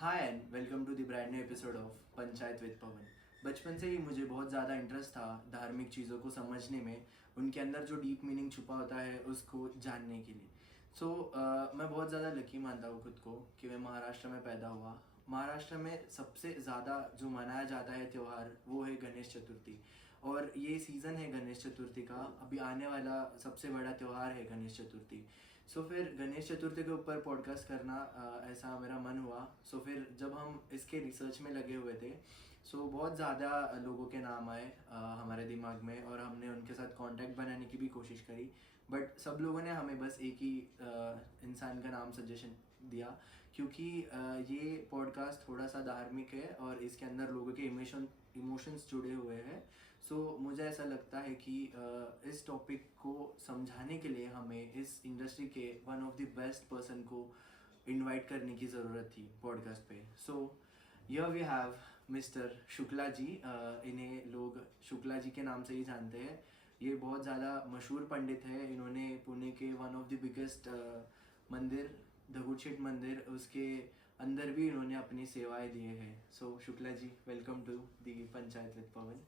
Hi and welcome to the brand new episode of Panchayat with Pawan. बचपन से ही मुझे बहुत ज़्यादा इंटरेस्ट था धार्मिक चीज़ों को समझने में, उनके अंदर जो डीप मीनिंग छुपा होता है उसको जानने के लिए। मैं बहुत ज़्यादा लकी मानता हूँ खुद को कि मैं महाराष्ट्र में पैदा हुआ। महाराष्ट्र में सबसे ज़्यादा जो मनाया जाता है त्यौहार वो है गणेश चतुर्थी, और ये सीज़न है गणेश चतुर्थी का। अभी आने वाला सबसे बड़ा त्यौहार है गणेश चतुर्थी। फिर गणेश चतुर्थी के ऊपर पॉडकास्ट करना ऐसा मेरा मन हुआ। फिर जब हम इसके रिसर्च में लगे हुए थे, बहुत ज़्यादा लोगों के नाम आए हमारे दिमाग में, और हमने उनके साथ कांटेक्ट बनाने की भी कोशिश करी। बट सब लोगों ने हमें बस एक ही इंसान का नाम सजेशन दिया, क्योंकि ये पॉडकास्ट थोड़ा सा धार्मिक है और इसके अंदर लोगों के इमोशंस जुड़े हुए हैं। मुझे ऐसा लगता है कि इस टॉपिक को समझाने के लिए हमें इस इंडस्ट्री के one of the best person को इनवाइट करने की ज़रूरत थी पॉडकास्ट पे। Here we have mister Shukla ji. इन्हें लोग शुक्ला जी के नाम से ही जानते हैं। ये बहुत ज़्यादा मशहूर पंडित है। इन्होंने पुणे के वन ऑफ द बिगेस्ट मंदिर, दगुड़शेठ मंदिर, उसके अंदर भी इन्होंने अपनी सेवाएं दिए हैं। Shukla ji, welcome to the Panchayat with Pawan.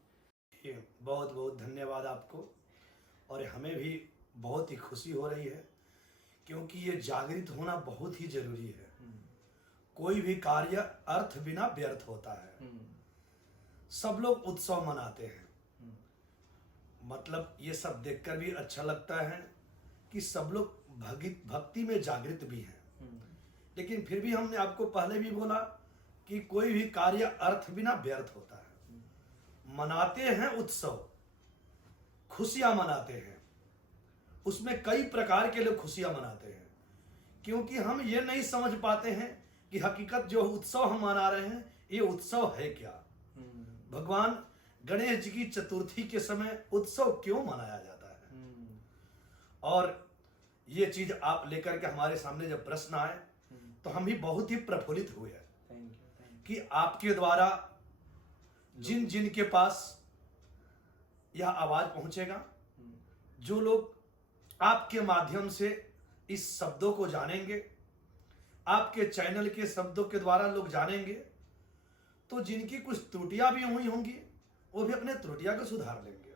बहुत बहुत धन्यवाद आपको। और हमें भी बहुत ही खुशी हो रही है, क्योंकि ये जागृत होना बहुत ही जरूरी है। कोई भी कार्य अर्थ बिना व्यर्थ होता है। सब लोग उत्सव मनाते हैं, मतलब ये सब देखकर भी अच्छा लगता है कि सब लोग भक्ति में जागृत भी हैं। लेकिन फिर भी हमने आपको पहले भी बोला कि कोई भी कार्य अर्थ बिना व्यर्थ होता है। मनाते हैं उत्सव, खुशियां मनाते हैं, उसमें कई प्रकार के लोग खुशियां मनाते हैं, क्योंकि हम ये नहीं समझ पाते हैं कि हकीकत जो उत्सव हम मना रहे हैं ये उत्सव है क्या। भगवान गणेश जी की चतुर्थी के समय उत्सव क्यों मनाया जाता है। और ये चीज आप लेकर के हमारे सामने जब प्रश्न आए तो हम भी बहुत ही प्रफुल्लित हुए कि आपके द्वारा जिन जिन के पास यह आवाज पहुंचेगा, जो लोग आपके माध्यम से इस शब्दों को जानेंगे, आपके चैनल के शब्दों के द्वारा लोग जानेंगे, तो जिनकी कुछ त्रुटियां भी हुई होंगी वो भी अपने त्रुटियां को सुधार लेंगे।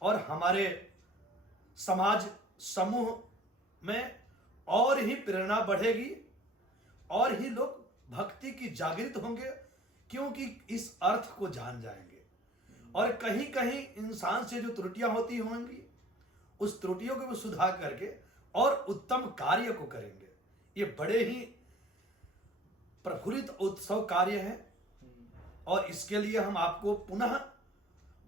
और हमारे समाज समूह में और ही प्रेरणा बढ़ेगी और ही लोग भक्ति की जागृत होंगे, क्योंकि इस अर्थ को जान जाएंगे। और कहीं कहीं इंसान से जो त्रुटियां होती होंगी उस त्रुटियों को भी सुधार करके और उत्तम कार्य को करेंगे। ये बड़े ही प्रफुल्लित उत्सव कार्य है, और इसके लिए हम आपको पुनः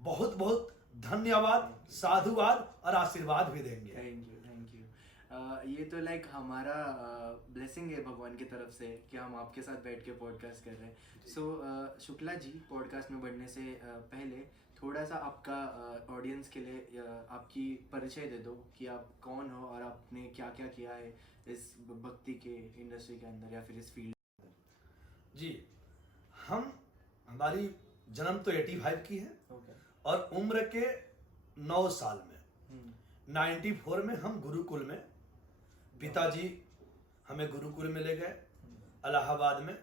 बहुत बहुत धन्यवाद, साधुवाद और आशीर्वाद भी देंगे। Thank you. ये तो लाइक हमारा ब्लेसिंग है भगवान की तरफ से कि हम आपके साथ बैठ के पॉडकास्ट कर रहे हैं। शुक्ला जी, पॉडकास्ट में बढ़ने से पहले थोड़ा सा आपका ऑडियंस के लिए आपकी परिचय दे दो कि आप कौन हो और आपने क्या क्या किया है इस भक्ति के इंडस्ट्री के अंदर या फिर इस फील्ड के अंदर। जी, हमारी जन्म तो 85 की है। और उम्र के 9 साल में 94 में हम गुरुकुल में, पिताजी हमें गुरुकुल में ले गए, इलाहाबाद में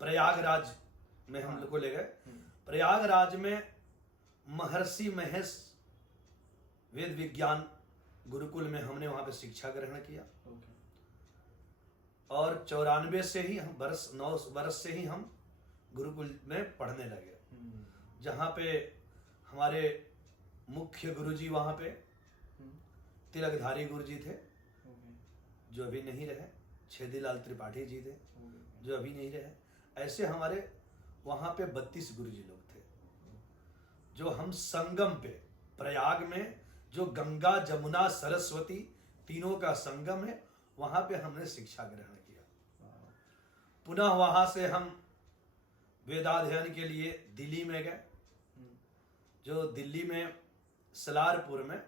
प्रयागराज में हम लोग को ले गए। प्रयागराज में महर्षि महेश वेद विज्ञान गुरुकुल में हमने वहां पे शिक्षा ग्रहण किया। और 94 से ही हम 9 वर्ष से ही हम गुरुकुल में पढ़ने लगे, जहां पे हमारे मुख्य गुरुजी वहां पे तिलकधारी गुरुजी थे, जो अभी नहीं रहे। छेदीलाल त्रिपाठी जी थे, जो अभी नहीं रहे। ऐसे हमारे वहां पे 32 गुरुजी लोग थे, जो हम संगम पे, प्रयाग में जो गंगा जमुना सरस्वती तीनों का संगम है, वहां पे हमने शिक्षा ग्रहण किया। पुनः वहां से हम वेदाध्ययन के लिए दिल्ली में गए, जो दिल्ली में सलारपुर में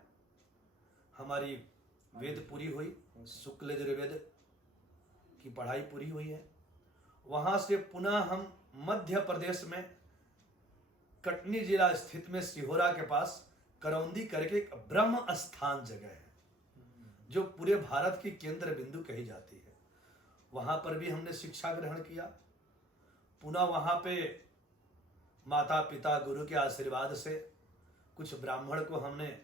हमारी वेद पूरी हुई, शुक्ल यजुर्वेद की पढ़ाई पूरी हुई है। वहां से पुनः हम मध्य प्रदेश में कटनी जिला स्थित में सिहोरा के पास करौंदी करके एक ब्रह्म स्थान जगह है, जो पूरे भारत की केंद्र बिंदु कही जाती है। वहां पर भी हमने शिक्षा ग्रहण किया। पुनः वहाँ पे माता पिता गुरु के आशीर्वाद से कुछ ब्राह्मण को हमने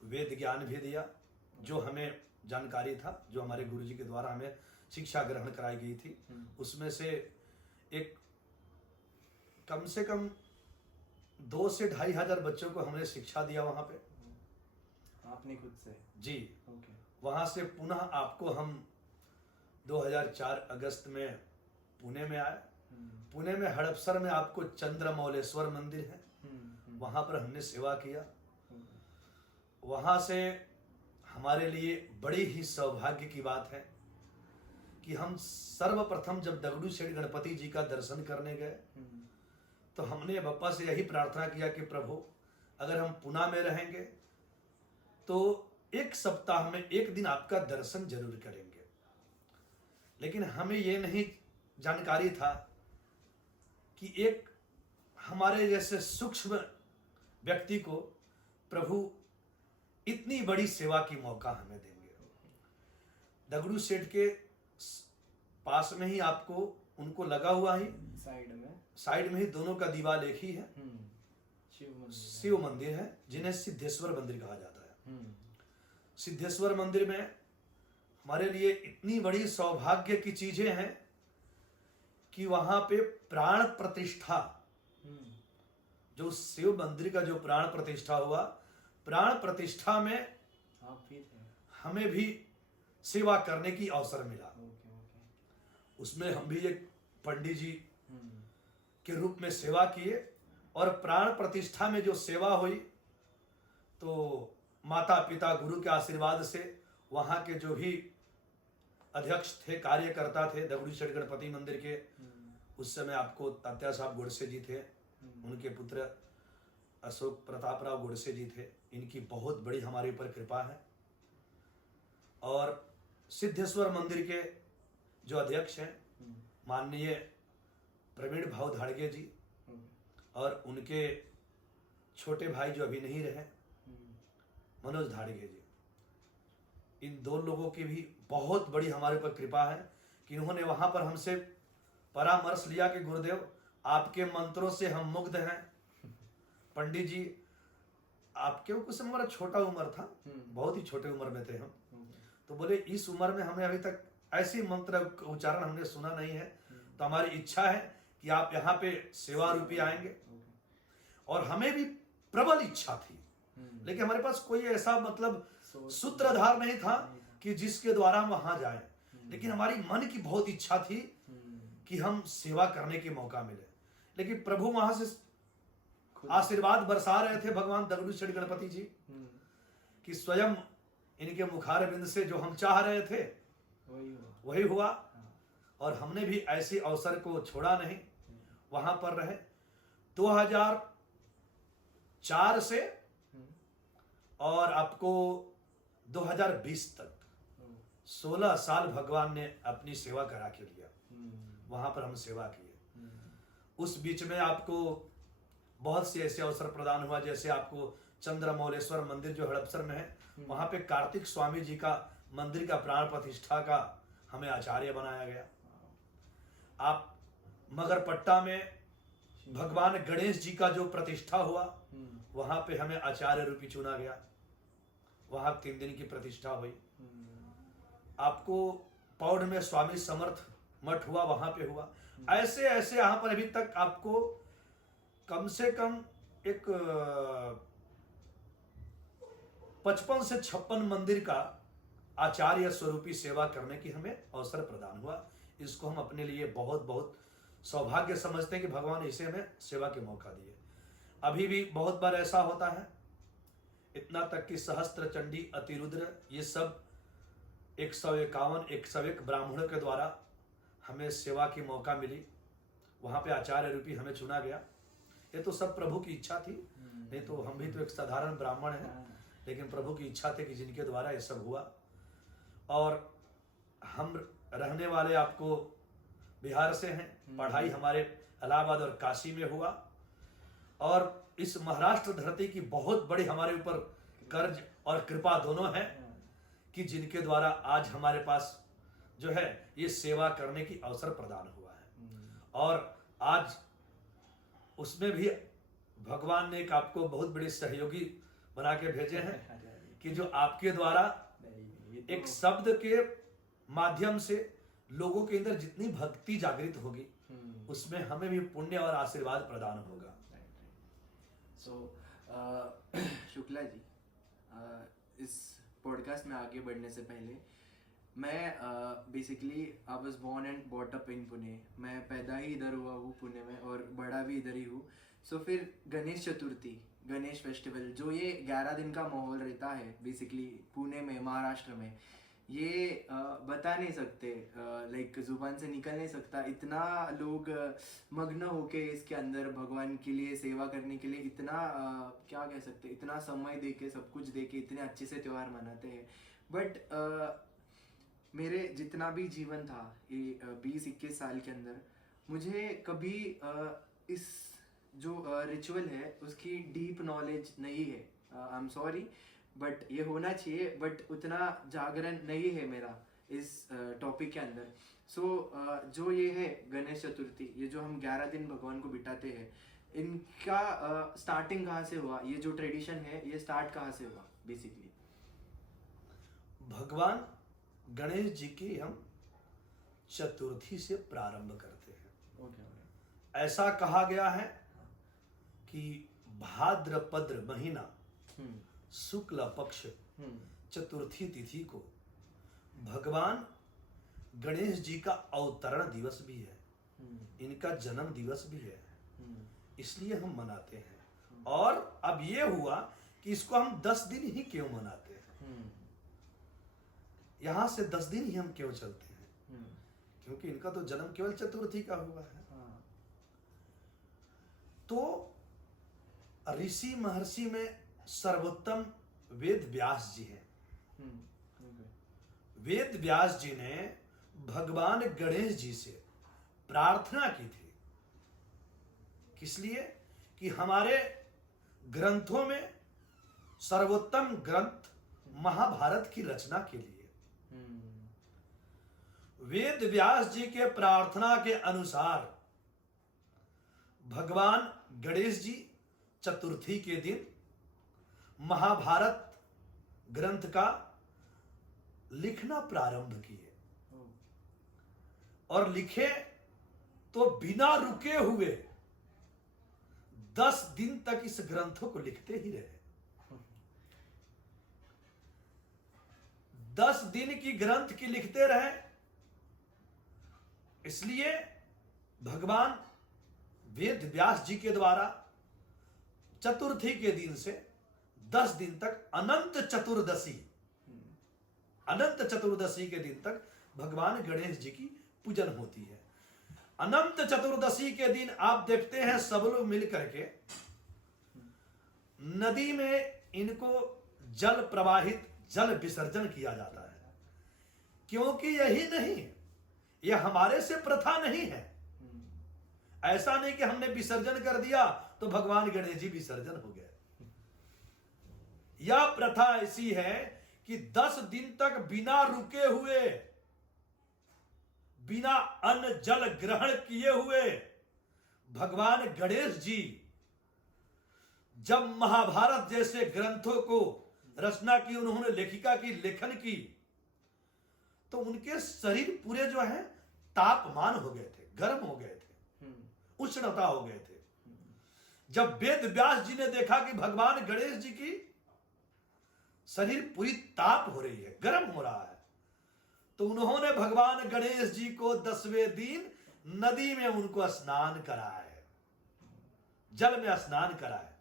वेद ज्ञान भी दिया, जो हमें जानकारी था, जो हमारे गुरु जी के द्वारा हमें शिक्षा ग्रहण कराई गई थी। उसमें से एक कम से कम 2 से 2,500 बच्चों को हमने शिक्षा दिया वहाँ पे। आपने खुद से? जी। ओके। वहाँ से पुनः आपको हम 2004 अगस्त में पुणे में आए। पुणे में हड़पसर में आपको चंद्रमौलेश्वर मंदिर है, वहाँ पर हमने सेवा किया। वहाँ से हमारे लिए बड़ी ही सौभाग्य की बात है कि हम सर्वप्रथम जब दगड़ू शेठ गणपति जी का दर्शन करने गए तो हमने बप्पा से यही प्रार्थना किया कि प्रभु अगर हम पुणे में रहेंगे तो 1 सप्ताह में 1 दिन आपका दर्शन जरूर करेंगे। लेकिन हमें ये नहीं जानकारी था कि एक हमारे जैसे सूक्ष्म व्यक्ति को प्रभु इतनी बड़ी सेवा की मौका हमें देंगे। दगड़ू सेठ के पास में ही आपको उनको लगा हुआ ही साइड में ही दोनों का दीवार एक ही है, शिव मंदिर है जिन्हें सिद्धेश्वर मंदिर कहा जाता है। सिद्धेश्वर मंदिर में हमारे लिए इतनी बड़ी सौभाग्य की चीजें हैं कि वहां पे प्राण प्रतिष्ठा, जो शिव मंदिर का जो प्राण प्रतिष्ठा हुआ, प्राण प्रतिष्ठा में हमें भी सेवा करने की अवसर मिला। उसमें हम भी एक पंडित जी के रूप में सेवा किए और प्राण प्रतिष्ठा में जो सेवा हुई तो माता पिता गुरु के आशीर्वाद से वहां के जो भी अध्यक्ष थे, कार्यकर्ता थे दगड़ू शेठ गणपति मंदिर के, उस समय आपको तात्या साहब गोडसे जी थे, उनके पुत्र अशोक प्रताप राव गोडसे जी थे। इनकी बहुत बड़ी हमारे ऊपर कृपा है। और सिद्धेश्वर मंदिर के जो अध्यक्ष हैं माननीय प्रवीण भाव धाड़गे जी और उनके छोटे भाई जो अभी नहीं रहे मनोज धाड़गे जी, इन 2 लोगों की भी बहुत बड़ी हमारे ऊपर कृपा है कि उन्होंने वहां पर हमसे परामर्श लिया कि गुरुदेव आपके मंत्रों से हम मुग्ध हैं। पंडित जी आपके कुछ हमारा छोटा उम्र था, बहुत ही छोटे उम्र में थे हम, तो बोले इस उम्र में हमें अभी तक ऐसी मंत्र उच्चारण हमने सुना नहीं है, तो हमारी इच्छा है कि आप यहाँ पे सेवा रूपी आएंगे। और हमें भी प्रबल इच्छा थी, लेकिन हमारे पास कोई ऐसा मतलब सूत्रधार नहीं था कि जिसके द्वारा हम वहां जाएं। लेकिन हमारी मन की बहुत इच्छा थी कि हम सेवा करने के मौका मिले। लेकिन प्रभु वहां से आशीर्वाद बरसा रहे थे भगवान दगड़ू शेठ गणपति जी कि स्वयं इनके मुखार बिंद से जो हम चाह रहे थे वही हुआ। और हमने भी ऐसे अवसर को छोड़ा नहीं, वहां पर रहे 2004 से और आपको 2020 तक 16 साल भगवान ने अपनी सेवा करा के लिया। वहां पर हम सेवा किए। उस बीच में आपको बहुत से ऐसे अवसर प्रदान हुआ, जैसे आपको चंद्रमौलेश्वर मंदिर जो हड़पसर में है, वहां पे कार्तिक स्वामी जी का मंदिर का प्राण प्रतिष्ठा का हमें आचार्य बनाया गया। आप मगरपट्टा में भगवान गणेश जी का जो प्रतिष्ठा हुआ, वहां पे हमें आचार्य रूपी चुना गया। वहां 3 दिन की प्रतिष्ठा हुई। आपको पौड़ में स्वामी समर्थ मठ हुआ, वहां पे हुआ। ऐसे ऐसे यहां पर अभी तक आपको कम से कम एक 55 से 56 मंदिर का आचार्य स्वरूपी सेवा करने की हमें अवसर प्रदान हुआ। इसको हम अपने लिए बहुत बहुत सौभाग्य समझते हैं कि भगवान इसे हमें सेवा के मौका दिए। अभी भी बहुत बार ऐसा होता है, इतना तक कि सहस्त्र चंडी अतिरुद्र ये सब 151 101 ब्राह्मणों के द्वारा हमें सेवा की मौका मिली। वहां पे आचार्य रूपी हमें चुना गया। ये तो सब प्रभु की इच्छा थी, नहीं तो हम भी तो एक साधारण ब्राह्मण हैं, लेकिन प्रभु की इच्छा थी कि जिनके द्वारा ये सब हुआ। और हम रहने वाले आपको बिहार से हैं, पढ़ाई हमारे इलाहाबाद और काशी में हुआ। और इस महाराष्ट्र धरती की बहुत बड़ी हमारे ऊपर कर्ज और कृपा दोनों है कि जिनके द्वारा आज हमारे पास जो है ये सेवा करने की अवसर प्रदान हुआ है। और आज उसमें भी भगवान ने एक आपको बहुत बड़े सहयोगी बना के भेजे हैं कि जो आपके द्वारा एक शब्द के माध्यम से लोगों के अंदर जितनी भक्ति जागृत होगी उसमें हमें भी पुण्य और आशीर्वाद प्रदान होगा। शुक्ला जी, इस पॉडकास्ट में आगे बढ़ने से पहले मैं basically I was born and bought up in Pune. मैं पैदा ही इधर हुआ हूँ पुणे में और बड़ा भी इधर ही हूँ। सो फिर गणेश चतुर्थी, गणेश फेस्टिवल, जो ये 11 दिन का माहौल रहता है बेसिकली पुणे में, महाराष्ट्र में, ये बता नहीं सकते, लाइक जुबान से निकल नहीं सकता। इतना लोग मग्न होके इसके अंदर भगवान के लिए सेवा करने के लिए इतना क्या कह सकते, इतना समय देके, सब कुछ देके इतने अच्छे से त्यौहार मनाते हैं। बट मेरे जितना भी जीवन था ये 20-21 साल के अंदर, मुझे कभी इस जो रिचुअल है उसकी डीप नॉलेज नहीं है। आई एम सॉरी, बट ये होना चाहिए, बट उतना जागरण नहीं है मेरा इस टॉपिक के अंदर। जो ये है गणेश चतुर्थी, ये जो हम 11 दिन भगवान को बिठाते हैं, इनका स्टार्टिंग कहाँ से हुआ? ये जो ट्रेडिशन है ये स्टार्ट कहाँ से हुआ बेसिकली? भगवान गणेश जी की हम चतुर्थी से प्रारंभ करते हैं। ऐसा कहा गया है कि भाद्रपद महीना शुक्ल पक्ष चतुर्थी तिथि को भगवान गणेश जी का अवतरण दिवस भी है, इनका जन्म दिवस भी है, इसलिए हम मनाते हैं। और अब ये हुआ कि इसको हम 10 दिन ही क्यों मनाते हैं, यहां से 10 दिन ही हम क्यों चलते हैं, क्योंकि इनका तो जन्म केवल चतुर्थी का हुआ है। तो ऋषि महर्षि में सर्वोत्तम वेद व्यास जी हैं। वेद व्यास जी ने भगवान गणेश जी से प्रार्थना की थी, किस लिए? कि हमारे ग्रंथों में सर्वोत्तम ग्रंथ महाभारत की रचना के लिए वेद व्यास जी के प्रार्थना के अनुसार भगवान गणेश जी चतुर्थी के दिन महाभारत ग्रंथ का लिखना प्रारंभ किए, और लिखे तो बिना रुके हुए 10 दिन तक इस ग्रंथों को लिखते ही रहे। 10 दिन की ग्रंथ की लिखते रहे, इसलिए भगवान वेद व्यास जी के द्वारा चतुर्थी के दिन से 10 दिन तक अनंत चतुर्दशी के दिन तक भगवान गणेश जी की पूजन होती है। अनंत चतुर्दशी के दिन आप देखते हैं सब लोग मिल करके नदी में इनको जल प्रवाहित, जल विसर्जन किया जाता है, क्योंकि यही नहीं, यह हमारे से प्रथा नहीं है। ऐसा नहीं कि हमने विसर्जन कर दिया तो भगवान गणेश जी विसर्जन हो गए। यह प्रथा ऐसी है कि 10 दिन तक बिना रुके हुए, बिना अन्न जल ग्रहण किए हुए भगवान गणेश जी जब महाभारत जैसे ग्रंथों को रचना की, उन्होंने लेखिका की लेखन की, तो उनके शरीर पूरे जो है तापमान हो गए थे, गर्म हो गए थे, उष्णता हो गए थे। जब वेद व्यास जी ने देखा कि भगवान गणेश जी की शरीर पूरी ताप हो रही है, गर्म हो रहा है, तो उन्होंने भगवान गणेश जी को 10वें दिन नदी में उनको स्नान कराए, जल में स्नान कराए।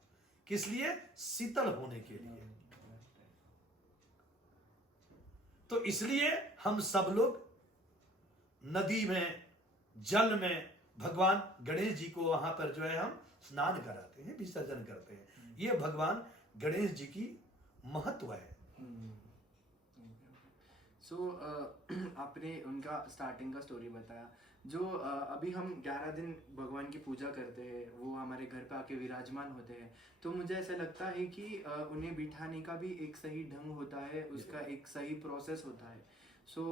किस लिए? शीतल होने के लिए। तो इसलिए हम सब लोग नदी में, जल में भगवान गणेश जी को वहां पर जो है हम स्नान कराते हैं, विसर्जन करते हैं। ये भगवान गणेश जी की महत्व है। आपने उनका स्टार्टिंग का स्टोरी बताया। जो अभी हम 11 दिन भगवान की पूजा करते हैं, वो हमारे घर पे आके विराजमान होते हैं, तो मुझे ऐसा लगता है कि उन्हें बिठाने का भी एक सही ढंग होता है, उसका एक सही प्रोसेस होता है। सो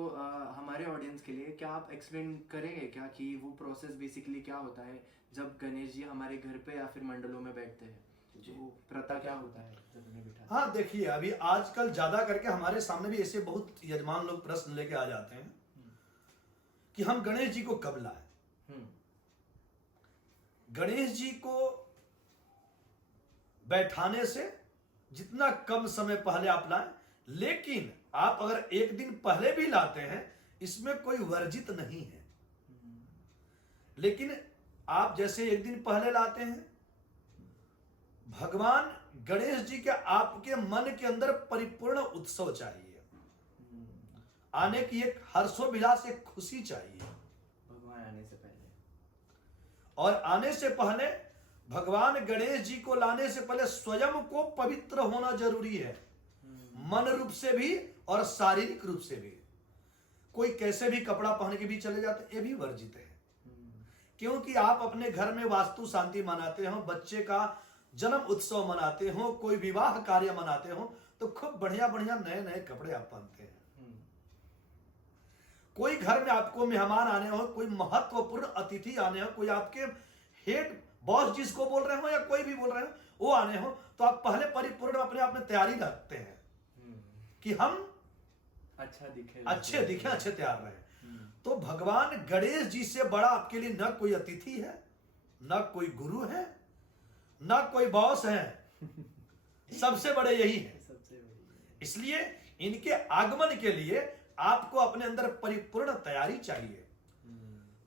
हमारे ऑडियंस के लिए क्या आप एक्सप्लेन करेंगे क्या कि वो प्रोसेस बेसिकली क्या होता है जब गणेश जी हमारे घर पे या फिर मंडलों में बैठते हैं, जो प्रथा क्या होता है जब उन्हें बिठाते हाँ देखिए, अभी आजकल ज्यादा करके हमारे सामने भी ऐसे बहुत यजमान लोग प्रश्न लेके आ जाते हैं कि हम गणेश जी को कब लाएं। गणेश जी को बैठाने से जितना कम समय पहले आप लाएं, लेकिन आप अगर एक दिन पहले भी लाते हैं इसमें कोई वर्जित नहीं है। लेकिन आप जैसे एक दिन पहले लाते हैं, भगवान गणेश जी के आपके मन के अंदर परिपूर्ण उत्सव चाहिए, आने की एक हर्षोल्लास, एक खुशी चाहिए भगवान आने से पहले। और आने से पहले भगवान गणेश जी को लाने से पहले स्वयं को पवित्र होना जरूरी है, मन रूप से भी और शारीरिक रूप से भी। कोई कैसे भी कपड़ा पहन के भी चले जाते, ये भी वर्जित है। क्योंकि आप अपने घर में वास्तु शांति मनाते हो, बच्चे का जन्म उत्सव मनाते हो, कोई विवाह कार्य मनाते हो, तो खूब बढ़िया बढ़िया नए नए कपड़े आप पहनते हैं। कोई घर में आपको मेहमान आने हो, कोई महत्वपूर्ण अतिथि आने हो, कोई आपके हेड बॉस जिसको बोल रहे हो या कोई भी बोल रहे हो वो आने हो, तो आप पहले परिपूर्ण अपने आप में तैयारी रखते हैं कि हम अच्छे दिखे, अच्छे तैयार रहे। तो भगवान गणेश जी से बड़ा आपके लिए न कोई अतिथि है, न कोई गुरु है, न कोई बॉस है, सबसे बड़े यही है। इसलिए इनके आगमन के लिए आपको अपने अंदर परिपूर्ण तैयारी चाहिए।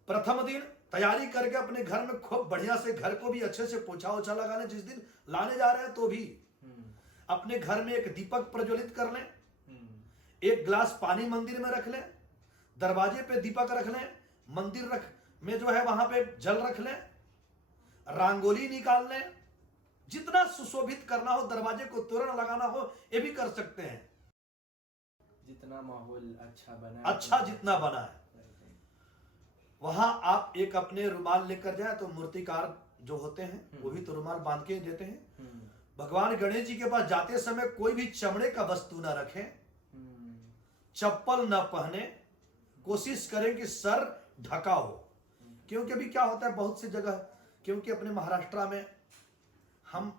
प्रथम दिन तैयारी करके अपने घर में खूब बढ़िया से घर को भी अच्छे से पोछा ओछा लगा लें। जिस दिन लाने जा रहे हैं तो भी अपने घर में एक दीपक प्रज्वलित कर लें, एक गिलास पानी मंदिर में रख लें, दरवाजे पे दीपक रख लें, मंदिर में जो है वहां पे जल रख लें, रंगोली निकाल लें, जितना सुशोभित करना हो, दरवाजे को तोरण लगाना हो, ये भी कर सकते हैं। जितना माहौल अच्छा बना, अच्छा जितना बना है वहां आप एक अपने रुमाल लेकर जाए, तो मूर्तिकार जो होते हैं वो भी तो रुमाल बांध के देते हैं। भगवान गणेश जी के पास जाते समय कोई भी चमड़े का वस्तु ना रखें, चप्पल ना पहने, कोशिश करें कि सर ढका हो। क्योंकि अभी क्या होता है बहुत सी जगह, क्योंकि अपने महाराष्ट्र में हम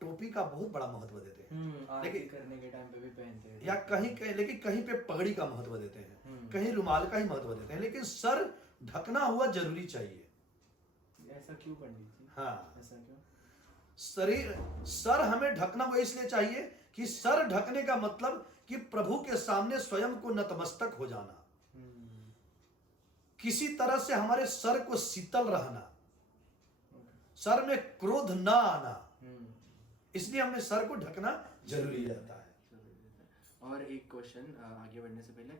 टोपी का बहुत बड़ा महत्व देते हैं, लेकिन करने के टाइम पे भी पहनते हैं, या कहीं लेकिन कहीं पे पगड़ी का महत्व देते हैं, कहीं रुमाल का ही महत्व देते हैं, लेकिन सर ढकना हुआ जरूरी चाहिए। ऐसा क्यों पंडित जी? हाँ, ऐसा क्यों? सर हमें ढकना हुआ इसलिए चाहिए कि सर ढकने का मतलब कि प्रभु के सामने स्वयं को नतमस्तक हो जाना, किसी तरह से हमारे सर को शीतल रहना, सर में क्रोध ना आना, इसलिए हमें सर को ढकना जरूरी रहता है। और एक क्वेश्चन आगे बढ़ने से पहले,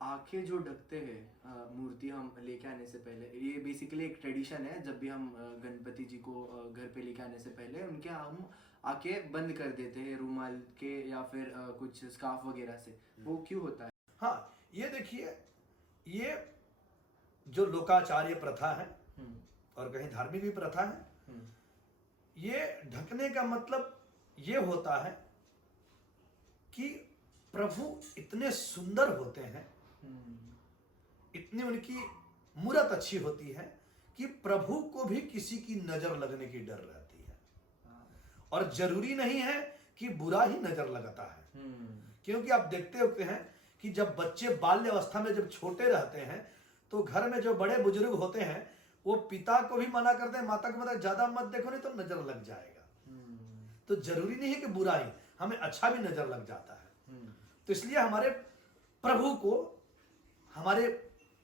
आंखें जो ढकते हैं मूर्ति हम लेके आने से पहले, ये बेसिकली एक ट्रेडिशन है। जब भी हम गणपति जी को घर पे लेके आने से पहले उनके हम आंखें बंद कर देते हैं रुमाल के या फिर कुछ स्कार्फ वगैरह से, वो क्यों होता है? हाँ, ये देखिए, ये जो लोकाचार्य प्रथा है और कहीं धार्मिक भी प्रथा है, ये ढकने का मतलब ये होता है कि प्रभु इतने सुंदर होते हैं, इतनी उनकी मूरत अच्छी होती है कि प्रभु को भी किसी की नजर लगने की डर रहती है। और जरूरी नहीं है कि बुरा ही नजर लगता है, क्योंकि आप देखते होते हैं कि जब बच्चे बाल्य अवस्था में जब छोटे रहते हैं तो घर में जो बड़े बुजुर्ग होते हैं वो पिता को भी मना करते हैं, माता को मतलब ज्यादा मत देखो नहीं तो नजर लग जाएगा। तो जरूरी नहीं है कि बुरा ही, हमें अच्छा भी नजर लग जाता है। तो इसलिए हमारे प्रभु को, हमारे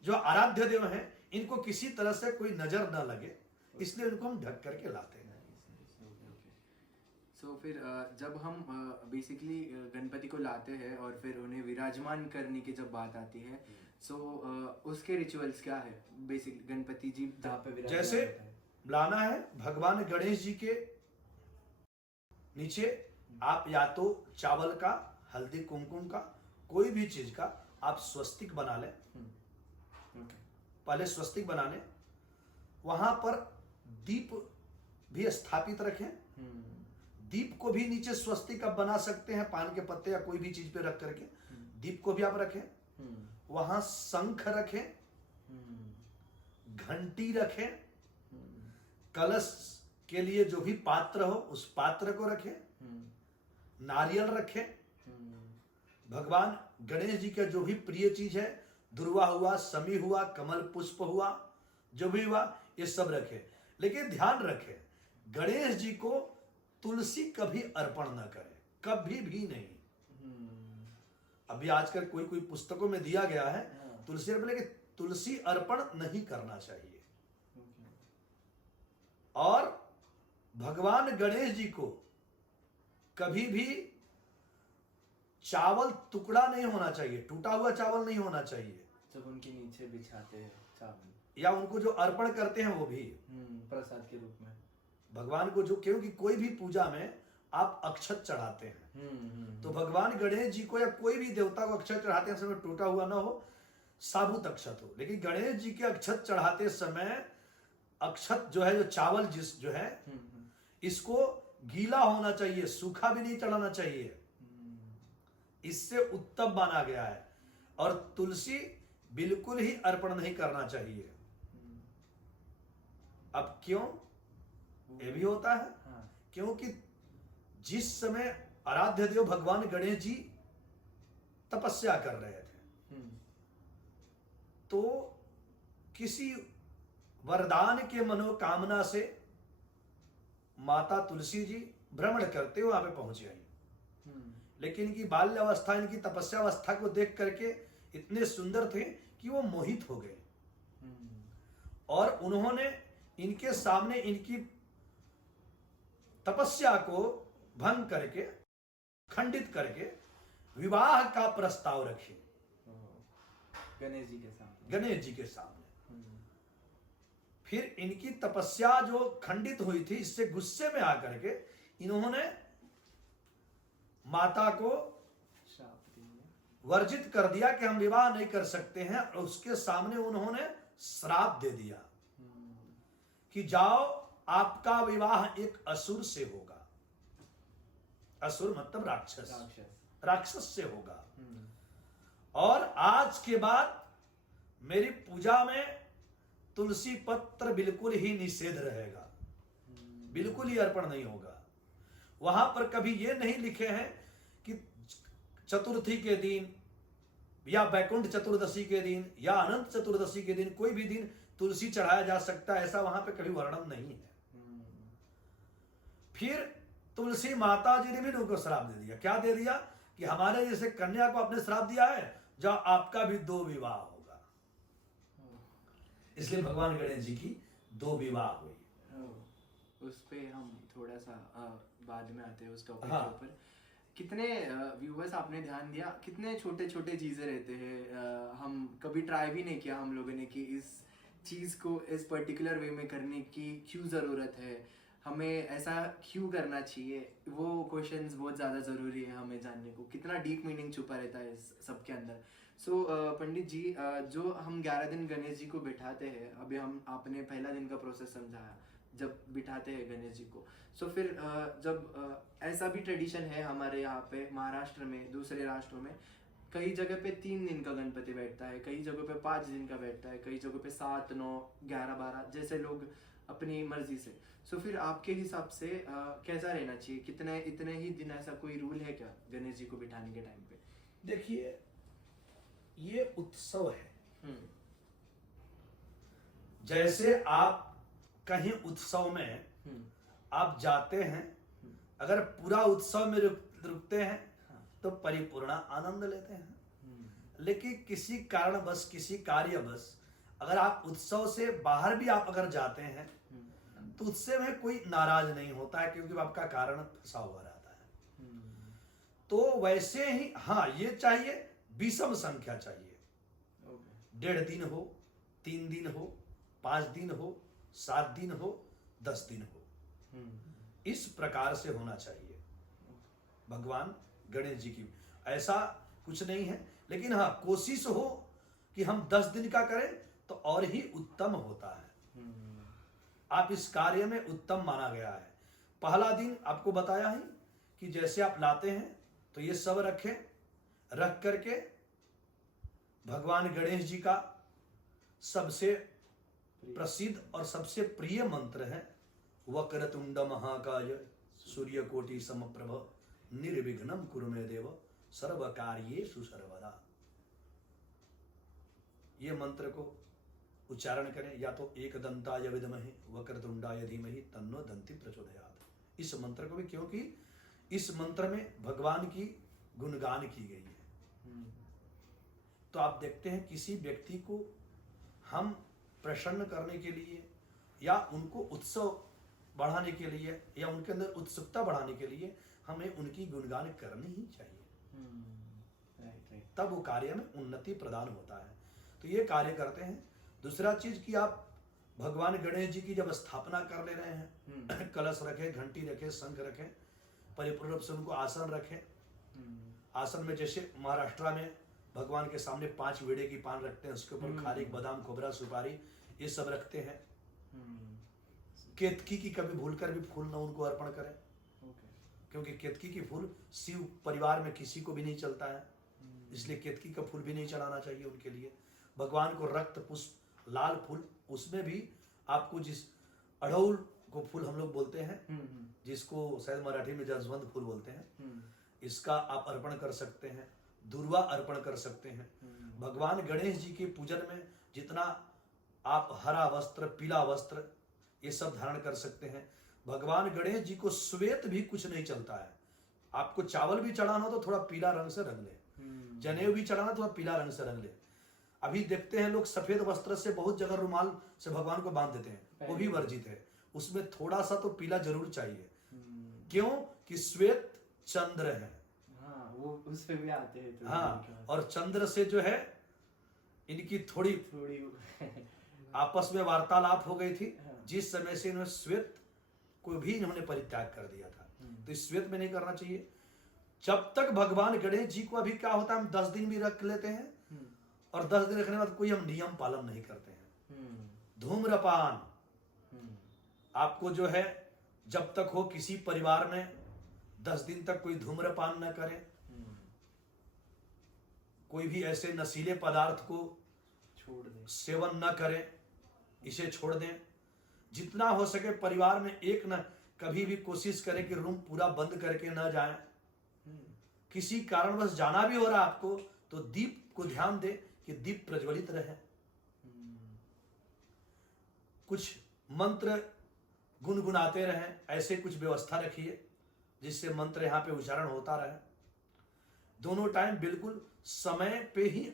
जो आराध्य देव हैं, इनको किसी तरह से कोई नजर ना लगे, इसलिए उनको हम ढक करके लाते हैं। सो फिर जब हम बेसिकली गणपति को लाते हैं और फिर उन्हें विराजमान करने की जब बात आती है, सो उसके रिचुअल्स क्या है? बेसिक गणपति जी जहाँ पे विराजमान जैसे होते हैं, लाना है भगवान गणेश जी के नीचे आप या तो चावल का, हल्दी कुमकुम का, कोई भी चीज का आप स्वस्तिक बना लें। पहले स्वस्तिक बना लें, वहां पर दीप भी स्थापित रखें। दीप को भी नीचे स्वस्तिक आप बना सकते हैं, पान के पत्ते या कोई भी चीज पे रख करके दीप को भी आप रखें। वहां शंख रखें, घंटी रखें, कलश के लिए जो भी पात्र हो उस पात्र को रखें, नारियल रखें, भगवान गणेश जी का जो भी प्रिय चीज है, दुर्वा हुआ, समी हुआ, कमल पुष्प हुआ, जो भी हुआ ये सब रखें। लेकिन ध्यान रखें, गणेश जी को तुलसी कभी अर्पण न करें, कभी भी नहीं। अभी आजकल कोई कोई पुस्तकों में दिया गया है तुलसी अर्पण, लेकिन तुलसी अर्पण नहीं करना चाहिए। और भगवान गणेश जी को कभी भी चावल टुकड़ा नहीं होना चाहिए, टूटा हुआ चावल नहीं होना चाहिए। जब उनके नीचे बिछाते हैं चावल, या उनको जो अर्पण करते हैं वो भी प्रसाद के रूप में भगवान को, जो क्योंकि कोई भी पूजा में आप अक्षत चढ़ाते हैं, तो भगवान गणेश जी को या कोई भी देवता को अक्षत चढ़ाते हैं समय टूटा हुआ ना हो, साबुत अक्षत हो। लेकिन गणेश जी के अक्षत चढ़ाते समय अक्षत जो है, जो चावल जिस जो है, इसको गीला होना चाहिए, सूखा भी नहीं चढ़ाना चाहिए, इससे उत्तम माना गया है। और तुलसी बिल्कुल ही अर्पण नहीं करना चाहिए। अब क्यों ये भी होता है? क्योंकि जिस समय आराध्य देव भगवान गणेश जी तपस्या कर रहे थे, तो किसी वरदान के मनोकामना से माता तुलसी जी भ्रमण करते हुए वहां पे पहुंच आई। लेकिन इनकी बाल्यावस्था, इनकी तपस्यावस्था को देख करके इतने सुंदर थे कि वो मोहित हो गए, और उन्होंने इनके सामने इनकी तपस्या को भंग करके, खंडित करके विवाह का प्रस्ताव रखे गणेश जी के सामने। गणेश जी के सामने। फिर इनकी तपस्या जो खंडित हुई थी, इससे गुस्से में आकर के इन्होंने माता को वर्जित कर दिया कि हम विवाह नहीं कर सकते हैं, और उसके सामने उन्होंने श्राप दे दिया कि जाओ, आपका विवाह एक असुर से होगा। असुर मतलब राक्षस, राक्षस से होगा। और आज के बाद मेरी पूजा में तुलसी पत्र बिल्कुल ही निषेध रहेगा, बिल्कुल ही अर्पण नहीं होगा। वहां पर कभी ये नहीं लिखे हैं कि चतुर्थी के दिन या बैकुंठ चतुर्दशी के दिन या अनंत चतुर्दशी के दिन कोई भी दिन तुलसी चढ़ाया जा सकता है, ऐसा वहां पे कभी वर्णन नहीं है। फिर तुलसी माता जी ने भी उनको श्राप दे दिया। क्या दे दिया? कि हमारे जैसे कन्या को आपने श्राप दिया है, जब आपका भी 2 विवाह होगा। इसलिए भगवान गणेश जी की 2 विवाह हुई। उस पे हम थोड़ा सा बाद में आते हैं उस टॉपिक के ऊपर। कितने व्यूवर्स आपने ध्यान दिया, कितने छोटे छोटे चीज़ें रहते हैं, हम कभी ट्राई भी नहीं किया हम लोगों ने कि इस चीज़ को इस पर्टिकुलर वे में करने की क्यों ज़रूरत है, हमें ऐसा क्यों करना चाहिए। वो क्वेश्चंस बहुत ज़्यादा ज़रूरी है हमें जानने को, कितना डीप मीनिंग छुपा रहता है इस सब के अंदर। सो पंडित जी, जो हम 11 दिन गणेश जी को बिठाते हैं, अभी हम आपने पहला दिन का प्रोसेस समझाया जब बिठाते हैं गणेश जी को। सो फिर जब ऐसा भी ट्रेडिशन है हमारे यहाँ पे महाराष्ट्र में, दूसरे राष्ट्रों में कई जगह पे 3 दिन का गणपति बैठता है, कई जगह पे 5 दिन का बैठता है, कई जगह पे 7, 9, 11, 12 जैसे लोग अपनी मर्जी से। सो फिर आपके हिसाब से कैसा रहना चाहिए, कितने इतने ही दिन, ऐसा कोई रूल है क्या गणेश जी को बिठाने के टाइम पे? देखिए, ये उत्सव है। जैसे आप कहीं उत्सव में आप जाते हैं, अगर पूरा उत्सव में रुकते हैं तो परिपूर्ण आनंद लेते हैं। लेकिन किसी कारणवश, किसी कार्यवश अगर आप उत्सव से बाहर भी आप अगर जाते हैं तो उससे में कोई नाराज नहीं होता है, क्योंकि आपका कारण फंसा हुआ रहता है। तो वैसे ही हाँ, ये चाहिए विषम संख्या चाहिए। 1.5 दिन हो, 3 दिन हो, 5 दिन हो, 7 दिन हो, 10 दिन हो, इस प्रकार से होना चाहिए। भगवान गणेश जी की ऐसा कुछ नहीं है, लेकिन हाँ, कोशिश हो कि हम 10 दिन का करें तो और ही उत्तम होता है। आप इस कार्य में उत्तम माना गया है। पहला दिन आपको बताया ही कि जैसे आप लाते हैं तो ये सब रखें, रख करके भगवान गणेश जी का सबसे प्रसिद्ध और सबसे प्रिय मंत्र है वक्रतुंड महाकाय सूर्यकोटि समप्रभ निर्विघ्नं कुरु मे देव सर्व कार्येषु सर्वदा। ये मंत्र को उच्चारण करें, या तो एक दंताय विद्महे वक्रतुंडाय धीमहि तन्नो दंति प्रचोदयात्। इस मंत्र को भी, क्योंकि इस मंत्र में भगवान की गुणगान की गई है। तो आप देखते हैं किसी व्यक्ति को हम प्रसन्न करने के लिए या उनको उत्सव बढ़ाने के लिए या उनके अंदर उत्सुकता बढ़ाने के लिए हमें उनकी गुणगान करनी ही चाहिए। तब वो कार्य में उन्नति प्रदान होता है। तो ये कार्य करते हैं। दूसरा चीज कि आप भगवान गणेश जी की जब स्थापना कर ले रहे हैं, कलश रखे, घंटी रखे, शंख रखे, परिपूर्ण रूप से उनको आसन रखें। आसन में जैसे महाराष्ट्र में भगवान के सामने 5 वेड़े की पान रखते हैं, उसके ऊपर खारीक, बादाम, खोबरा, सुपारी ये सब रखते हैं। केतकी की कभी भूलकर भी फूल न उनको अर्पण करें, क्योंकि केतकी की फूल शिव परिवार में किसी को भी नहीं चलता है, इसलिए केतकी का फूल भी नहीं चढ़ाना चाहिए उनके लिए। भगवान को रक्त पुष्प, लाल फूल, उसमें भी आपको जिस अड़हुल को फूल हम लोग बोलते हैं, जिसको शायद मराठी में जसवंत फूल बोलते हैं, इसका आप अर्पण कर सकते हैं। दुर्वा अर्पण कर सकते हैं। भगवान गणेश जी के पूजन में जितना आप हरा वस्त्र, पीला वस्त्र ये सब धारण कर सकते हैं। भगवान गणेश जी को श्वेत भी कुछ नहीं चलता है। आपको चावल भी चढ़ाना हो तो थोड़ा पीला रंग से रंग ले, जनेऊ भी चढ़ाना थोड़ा पीला रंग से रंग ले। अभी देखते हैं लोग सफेद वस्त्र से बहुत जगह रुमाल से भगवान को बांध देते हैं, वो भी वर्जित है। उसमें थोड़ा सा तो पीला जरूर चाहिए। क्यों कि श्वेत चंद्र है। हाँ, वो उस पे भी आते हैं तो। हाँ, और चंद्र से जो है इनकी थोड़ी आपस में वार्तालाप हो गई थी, जिस समय से इन्होंने श्वेत को भी इन्होंने परित्याग कर दिया था। तो इस श्वेत में नहीं करना चाहिए। जब तक भगवान गणेश जी को अभी क्या होता है, हम 10 दिन भी रख लेते हैं और 10 दिन रखने के बाद कोई हम नियम पालन नहीं करते हैं। धूम्रपान आपको जो है जब तक हो किसी परिवार में 10 दिन तक कोई धूम्रपान न करे, कोई भी ऐसे नशीले पदार्थ को छोड़ दें, सेवन न करें, इसे छोड़ दें। जितना हो सके परिवार में एक न कभी भी कोशिश करें कि रूम पूरा बंद करके न जाएं। किसी कारणवश जाना भी हो रहा आपको तो दीप को ध्यान दें कि दीप प्रज्वलित रहे। कुछ मंत्र गुनगुनाते रहें, ऐसे कुछ व्यवस्था रखिए जिससे मंत्र यहां पे उच्चारण होता रहे। दोनों टाइम बिल्कुल समय पे ही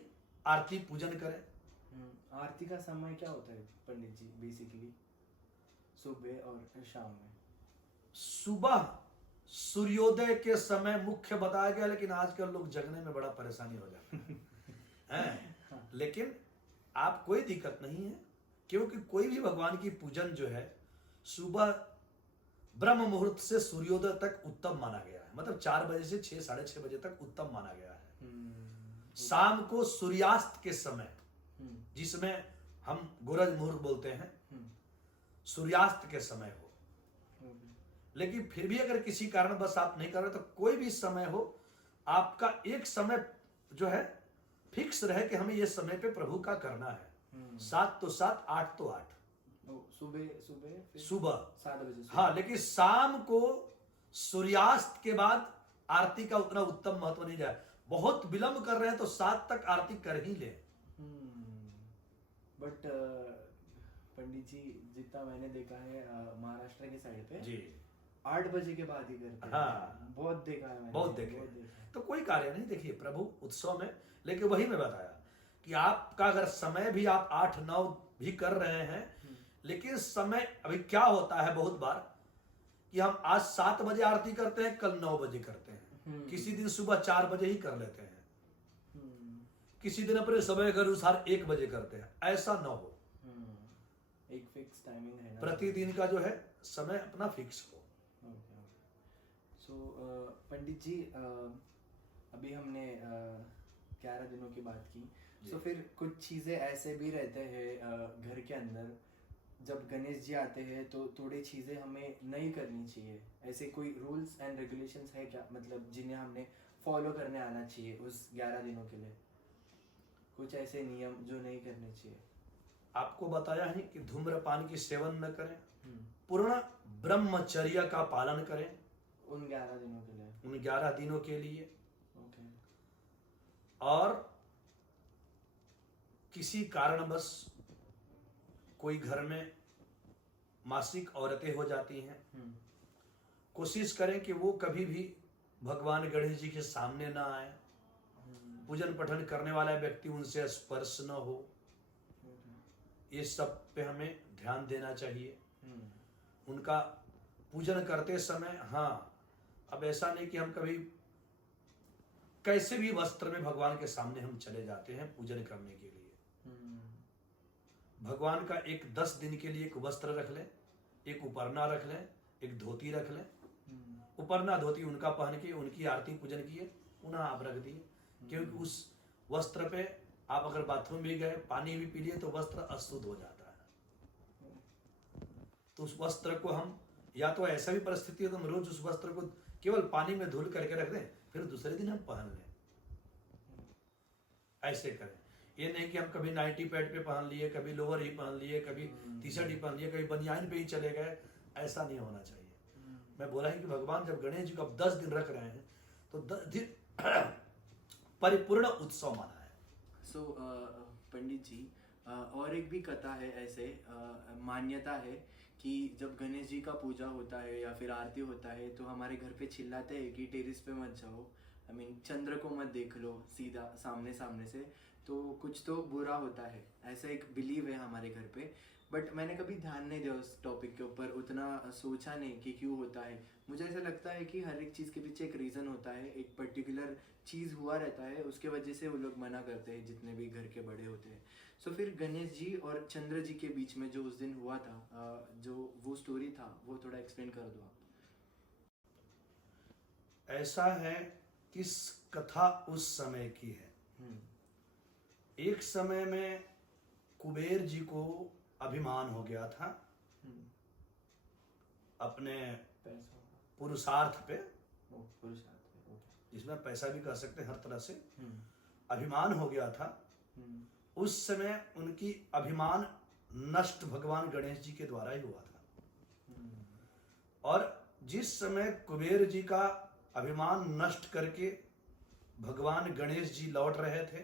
आरती पूजन करें। आरती का समय क्या होता है पंडित जी? बेसिकली सुबह और शाम में। सुबह सूर्योदय के समय मुख्य बताया गया, लेकिन आजकल लोग जगने में बड़ा परेशानी हो जाता है। लेकिन आप कोई दिक्कत नहीं है, क्योंकि कोई भी भगवान की पूजन जो है सुबह ब्रह्म मुहूर्त से सूर्योदय तक उत्तम माना गया है। मतलब 4 बजे से 6, साढ़े 6 बजे तक उत्तम माना गया है। शाम को सूर्यास्त के समय, जिसमें हम गोरज मुहूर्त बोलते हैं, सूर्यास्त के समय हो। लेकिन फिर भी अगर किसी कारणवश आप नहीं कर रहे तो कोई भी समय हो, आपका एक समय जो है फिक्स रहे कि हमें ये समय पे प्रभु का करना है। 7 तो 7, 8 तो 8। सुबह 7 बजे। हाँ, लेकिन शाम को सूर्यास्त के बाद आरती का उतना उत्तम महत्व नहीं जाए। बहुत विलंब कर रहे हैं तो 7 तक आरती कर ही ले। बट पंडित जी, जितना मैंने देखा है महाराष्ट्र के साइड पे जी 8 बजे के बाद ही करते हैं। हाँ, बहुत देखा है मैंने, बहुत देखे। तो कोई कार्य नहीं। देखिए प्रभु उत्सव में, लेकिन वही मैं बताया कि आपका अगर समय भी आप 8-9 भी कर रहे हैं, लेकिन समय अभी क्या होता है बहुत बार कि हम आज 7 बजे आरती करते हैं, कल 9 बजे करते हैं, किसी दिन सुबह 4 बजे ही कर लेते हैं, किसी दिन अपने समय के अनुसार 1 बजे करते हैं। ऐसा न हो, एक फिक्स टाइमिंग है ना, प्रतिदिन का जो है समय अपना फिक्स हो। सो पंडित जी, अभी हमने 11 दिनों की बात की। सो फिर कुछ चीज़ें ऐसे भी रहते हैं घर के अंदर, जब गणेश जी आते हैं तो थोड़ी चीज़ें हमें नहीं करनी चाहिए। ऐसे कोई रूल्स एंड रेगुलेशंस है क्या, मतलब जिन्हें हमने फॉलो करने आना चाहिए उस 11 दिनों के लिए? कुछ ऐसे नियम जो नहीं करने चाहिए। आपको बताया है कि धूम्रपान की सेवन न करें, हम्म, पूर्ण ब्रह्मचर्य का पालन करें उन 11 दिनों के लिए। उन 11 दिनों के लिए। ओके। और किसी कारणवश कोई घर में मासिक औरतें हो जाती हैं, हम्म, कोशिश करें कि वो कभी भी भगवान गणेश जी के सामने ना आए। पूजन पठन करने वाला व्यक्ति उनसे स्पर्श न हो, ये सब पे हमें ध्यान देना चाहिए। उनका पूजन करते समय, हाँ, अब ऐसा नहीं कि हम कभी कैसे भी वस्त्र में भगवान के सामने हम चले जाते हैं पूजन करने के लिए। भगवान का एक 10 दिन के लिए एक वस्त्र रख लें, एक उपरना रख लें, एक धोती रख लें। उपरना धोती उनका पहन के उनकी आरती पूजन किए, पुनः आप रख दिए, क्योंकि उस वस्त्र पे आप अगर बाथरूम भी गए, पानी भी पी लिए तो वस्त्र अशुद्ध हो जाता है। तो उस वस्त्र को हम, या तो ऐसा भी परिस्थिति है तो हम रोज उस वस्त्र को केवल पानी में धुल करके रख दें, फिर दूसरे दिन हम पहन लें, ऐसे करें। ये नहीं कि हम कभी नाइटी पैड पे पहन लिए, कभी लोअर ही पहन लिए, कभी टी शर्ट ही पहन लिए, कभी बनियान पे ही चले गए, ऐसा नहीं होना चाहिए। मैं बोला है कि भगवान जब गणेश जी को अब 10 दिन रख रहे हैं तो 10 दिन परिपूर्ण उत्सव माना है। सो पंडित जी, और एक भी कथा है, ऐसे मान्यता है कि जब गणेश जी का पूजा होता है या फिर आरती होता है तो हमारे घर पे चिल्लाते हैं कि टेरिस पे मत जाओ, आई मीन चंद्र को मत देख लो सीधा सामने सामने से, तो कुछ तो बुरा होता है, ऐसा एक बिलीव है हमारे घर पे। बट मैंने कभी ध्यान नहीं दिया उस टॉपिक के ऊपर, उतना सोचा नहीं कि क्यों होता है। मुझे ऐसा लगता है कि हर एक चीज़ के पीछे एक रीज़न होता है, एक पर्टिकुलर चीज़ हुआ रहता है, उसके वजह से वो लोग मना करते हैं जितने भी घर के बड़े होते हैं। सो फिर गणेश जी और चंद्र जी के बीच में जो उस दिन हुआ था, जो वो स्टोरी था, वो थोड़ा एक्सप्लेन कर दो आप। ऐसा है कि कथा उस समय की है। एक समय में कुबेर जी को अभिमान हो गया था अपने पुरुषार्थ पे, जिसमें पैसा भी कह सकते हैं, हर तरह से अभिमान हो गया था। उस समय उनकी अभिमान नष्ट भगवान गणेश जी के द्वारा ही हुआ था। और जिस समय कुबेर जी का अभिमान नष्ट करके भगवान गणेश जी लौट रहे थे,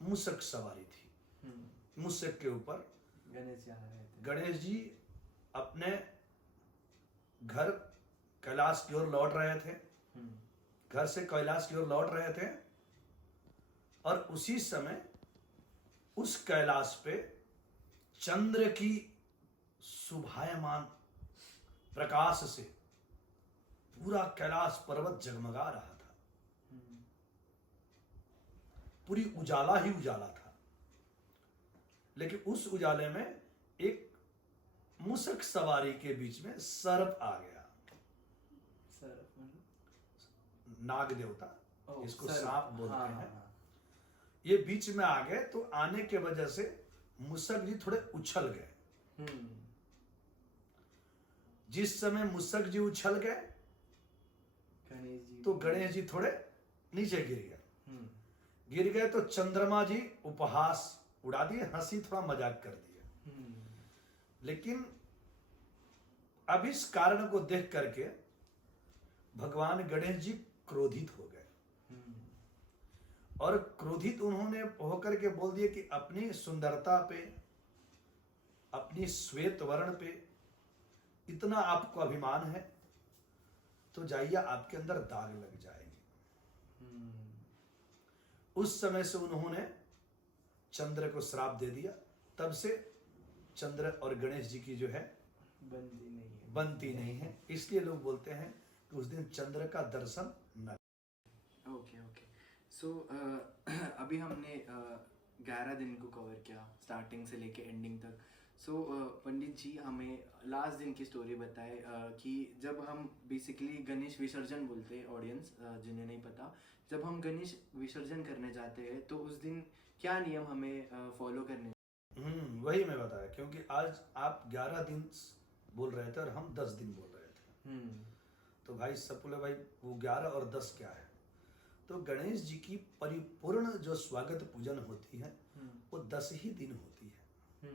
मूषक सवारी थी, मूषक के ऊपर गणेश जी अपने घर कैलाश की ओर लौट रहे थे, घर से कैलाश की ओर लौट रहे थे। और उसी समय उस कैलाश पे चंद्र की शुभायमान प्रकाश से पूरा कैलाश पर्वत जगमगा रहा था, पूरी उजाला ही उजाला था। लेकिन उस उजाले में एक मूषक सवारी के बीच में सर्प आ गया। नाग देवता, इसको सांप बोलते हैं। ये बीच में आ गए, तो आने के वजह से मूषक जी थोड़े उछल गए। जिस समय मूषक जी उछल गए तो गणेश जी थोड़े नीचे गिर गए। तो चंद्रमा जी उपहास उड़ा दिए, हंसी, थोड़ा मजाक कर दिया। लेकिन अब इस कारण को देख करके भगवान गणेश जी क्रोधित हो गए, और क्रोधित उन्होंने होकर के बोल दिए कि अपनी सुंदरता पे, अपनी श्वेत वर्ण पे इतना आपको अभिमान है तो जाइए, आपके अंदर दाग लग जाएंगे। उस समय से उन्होंने चंद्र को श्राप दे दिया। तब से चंद्र और गणेश जी की जो है बनती नहीं है। इसलिए लोग बोलते हैं कि उस दिन चंद्र का दर्शन न। ओके। सो अभी हमने 11 दिन को कवर किया, स्टार्टिंग से लेके एंडिंग तक। सो पंडित जी हमें लास्ट दिन की स्टोरी बताए कि जब हम बेसिकली गणेश विसर्जन बोलते हैं, ऑडियंस जिन्हें नहीं पता, जब हम गणेश विसर्जन करने जाते हैं तो उस दिन क्या नियम हमें फॉलो करने। वही मैं बताया, क्योंकि आज आप 11 दिन बोल रहे थे और हम 10 दिन बोल रहे थे। तो भाई सब बोले भाई वो 11 और 10 क्या है। तो गणेश जी की परिपूर्ण जो स्वागत पूजन होती है वो 10 ही दिन होती है।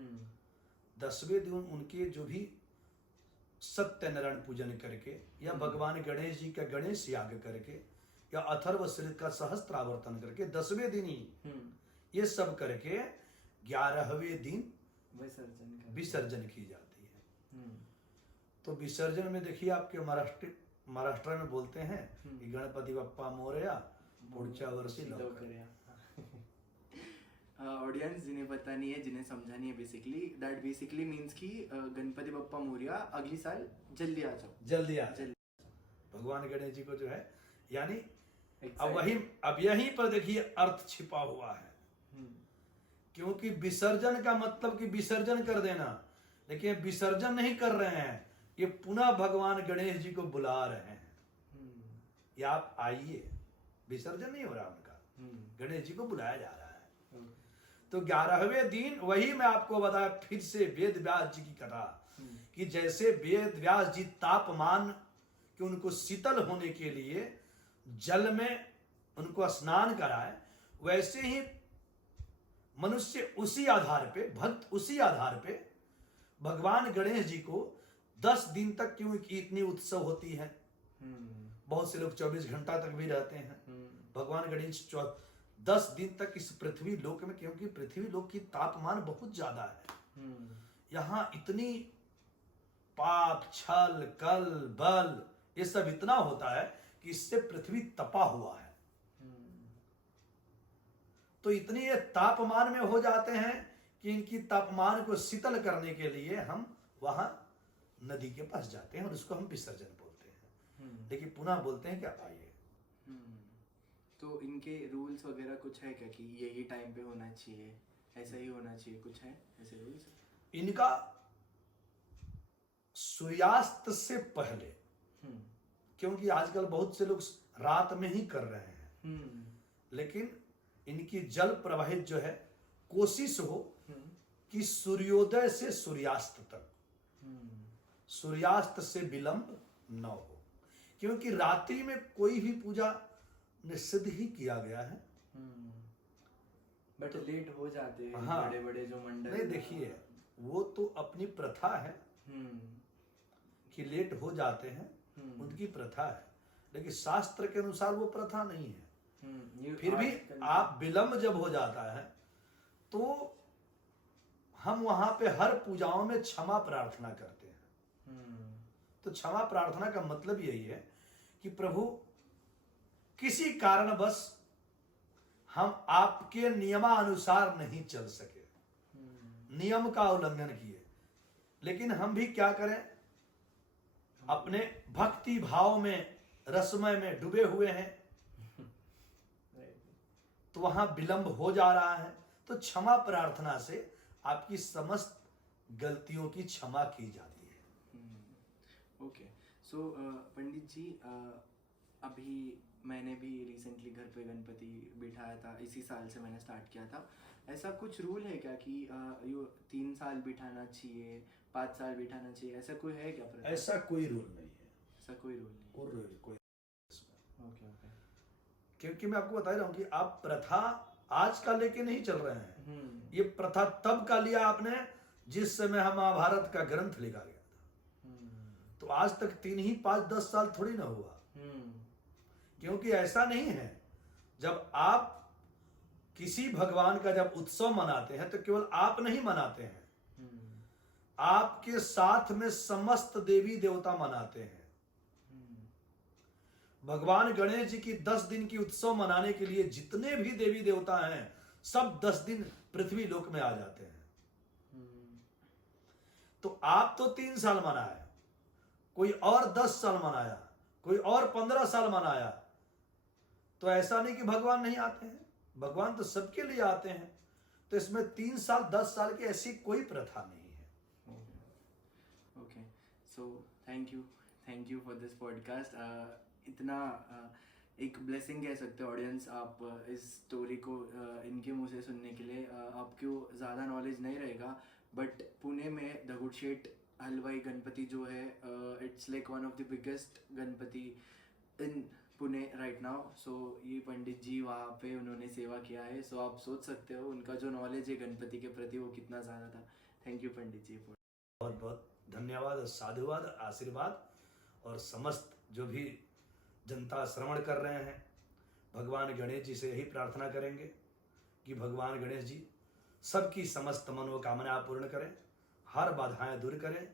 10वें दिन उनके जो भी सत्यनारायण पूजन करके या भगवान गणेश जी का गणेश याग करके या अथर्वशीर का सहस्त्रावर्तन करके 10वें दिन ही ये सब करके 11वें दिन विसर्जन की जाती है। तो विसर्जन में देखिए आपके महाराष्ट्र में बोलते हैं कि गणपति बप्पा मोरया पुढच्या वर्षी लवकर। ऑडियंस जिन्हें पता नहीं है, जिन्हें समझा नहीं है, दैट बेसिकली मीन्स कि गणपति बप्पा मोरया अगली साल जल्दी आ जाओ, जल्दी आ जाओ। भगवान गणेश जी को जो है यानी अब यहीं पर देखिए अर्थ छिपा हुआ है, क्योंकि विसर्जन का मतलब कि विसर्जन कर देना, लेकिन विसर्जन नहीं कर रहे हैं, ये पुनः भगवान गणेश जी को बुला रहे हैं, या आप आइए। विसर्जन नहीं हो रहा उनका, गणेश जी को बुलाया जा रहा है। तो 11वें दिन वही मैं आपको बताया फिर से वेद व्यास जी की कथा कि जैसे वेद व्यास जी तापमान कि उनको शीतल होने के लिए जल में उनको स्नान कराए, वैसे ही मनुष्य उसी आधार पे, भक्त उसी आधार पे भगवान गणेश जी को 10 दिन तक क्यों इतनी उत्सव होती है। बहुत से लोग 24 घंटा तक भी रहते हैं। भगवान गणेश 10 दिन तक इस पृथ्वी लोक में, क्योंकि पृथ्वी लोक की तापमान बहुत ज्यादा है। यहाँ इतनी पाप छल कल बल ये सब इतना होता है कि इससे पृथ्वी तपा हुआ है। तो इतनी ये तापमान में हो जाते हैं कि इनकी तापमान को शीतल करने के लिए हम वहां नदी के पास जाते हैं और उसको हम विसर्जन बोलते हैं, लेकिन पुनः बोलते हैं कि आप आइए। तो इनके रूल्स वगैरह कुछ है क्या कि यही टाइम पे होना चाहिए, ऐसा ही होना चाहिए, कुछ है ऐसे रूल्स? इनका सूर्यास्त से पहले, क्योंकि आजकल बहुत से लोग रात में ही कर रहे हैं, लेकिन इनकी जल प्रवाहित जो है कोशिश हो कि सूर्योदय से सूर्यास्त तक, सूर्यास्त से विलंब न हो, क्योंकि रात्रि में कोई भी पूजा निषिद्ध ही किया गया है। बट लेट हो जाते हैं। हाँ, बड़े बड़े जो मंडल, नहीं देखिए वो तो अपनी प्रथा है कि लेट हो जाते हैं, उनकी प्रथा है, लेकिन शास्त्र के अनुसार वो प्रथा नहीं है। फिर भी आप विलंब जब हो जाता है तो हम वहां पे हर पूजाओं में क्षमा प्रार्थना करते हैं। तो क्षमा प्रार्थना का मतलब यही है कि प्रभु किसी कारणवश हम आपके नियमानुसार नहीं चल सके, नियम का उल्लंघन किए, लेकिन हम भी क्या करें, अपने भक्ति भाव में रसमय में डूबे हुए हैं, तो वहां विलंब हो जा रहा है। तो क्षमा प्रार्थना से आपकी समस्त गलतियों की क्षमा की जाती है। ओके, सो पंडित जी, अभी मैंने भी रिसेंटली घर पे गणपति बिठाया था, इसी साल से मैंने स्टार्ट किया था। ऐसा कुछ रूल है क्या कि 3 साल बिठाना चाहिए, 5 साल बिठाना चाहिए, ऐसा कोई है क्या? ऐसा कोई रूल नहीं है। ऐसा कोई रूल नहीं? कोई ओके। क्योंकि मैं आपको बता रहा हूं कि आप प्रथा आज का लेके नहीं चल रहे हैं। ये प्रथा तब का लिया आपने जिस समय हम महाभारत का ग्रंथ लिखा गया था। तो आज तक 3 ही 5-10 साल थोड़ी ना हुआ। क्योंकि ऐसा नहीं है, जब आप किसी भगवान का जब उत्सव मनाते हैं तो केवल आप नहीं मनाते हैं, आपके साथ में समस्त देवी देवता मनाते हैं। भगवान गणेश जी की 10 दिन की उत्सव मनाने के लिए जितने भी देवी देवता हैं सब 10 दिन पृथ्वी लोक में आ जाते हैं। तो आप तो 3 साल मनाए, कोई और 10 साल मनाया, कोई और 15 साल मनाया। तो ऐसा नहीं कि भगवान नहीं आते हैं, भगवान तो सबके लिए आते हैं। तो इसमें 3 साल 10 साल की ऐसी कोई प्रथा नहीं है। Okay, so thank you for this podcast. इतना एक ब्लेसिंग कह सकते हो ऑडियंस आप इस स्टोरी को इनके मुंह से सुनने के लिए। आपको ज़्यादा नॉलेज नहीं रहेगा, बट पुणे में दगड़ूशेठ हलवाई गणपति जो है, it's like one of the biggest Ganpati in Pune right now. So ये पंडित जी वहाँ पे उन्होंने सेवा किया है, सो आप सोच सकते हो उनका जो नॉलेज है गणपति के प्रति वो कितना ज़्यादा था। थैंक यू पंडित जी। बहुत बहुत धन्यवाद और साधुवाद और आशीर्वाद। और समस्त जो भी जनता श्रवण कर रहे हैं, भगवान गणेश जी से यही प्रार्थना करेंगे कि भगवान गणेश जी सबकी समस्त मनोकामना पूर्ण करें, हर बाधाएं दूर करें,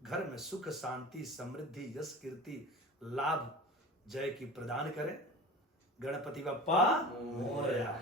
घर में सुख शांति समृद्धि यश कीर्ति लाभ जय की प्रदान करें। गणपति बप्पा मोरया।